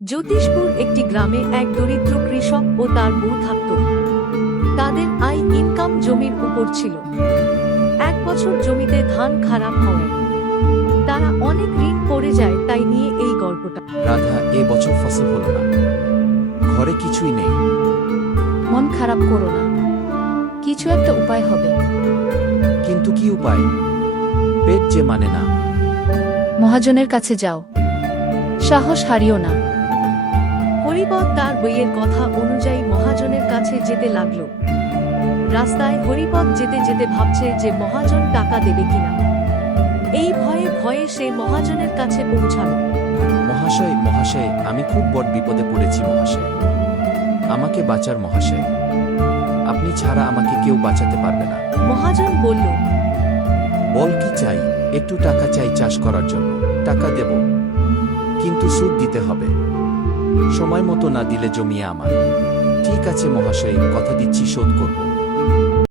জ্যোতিষপুর একটি গ্রামে এক দরিদ্র কৃষক ও তার বউ থাকত। তাদের আয় ইনকাম জমির উপর ছিল। এক বছর জমিতে ধান খারাপ হয়, তারা অনেক ঋণ পড়ে যায়, তাই নিয়ে এই গল্পটা। রাধা, এ বছর ফসল হলো না, ঘরে কিছুই নেই। মন খারাপ করো না, কিছু একটা উপায় হবে। কিন্তু কি উপায়? পেট যে মানে না। মহাজনের কাছে যাও, সাহস হারিও না। হরিপদ তার বইয়ের কথা অনুযায়ী মহাজনের কাছে যেতে লাগল। রাস্তায় হরিপদ যেতে যেতে ভাবছে যে মহাজন টাকা দেবে কিনা। এই ভয়ে ভয়ে সে মহাজনের কাছে পৌঁছাল। মহাশয়, মহাশয়, আমি খুব বড় বিপদে পড়েছি মহাশয়, আমাকে বাঁচার মহাশয়, আপনি ছাড়া আমাকে কেউ বাঁচাতে পারবে না। মহাজন বলল, বল কি চাই? একটু টাকা চাই চাষ করার জন্য। টাকা দেব, কিন্তু সুদ দিতে হবে, সময় মতো না দিলে জমিয়ে আমার। ঠিক আছে মহাশয়, কথা দিচ্ছি শোধ করব।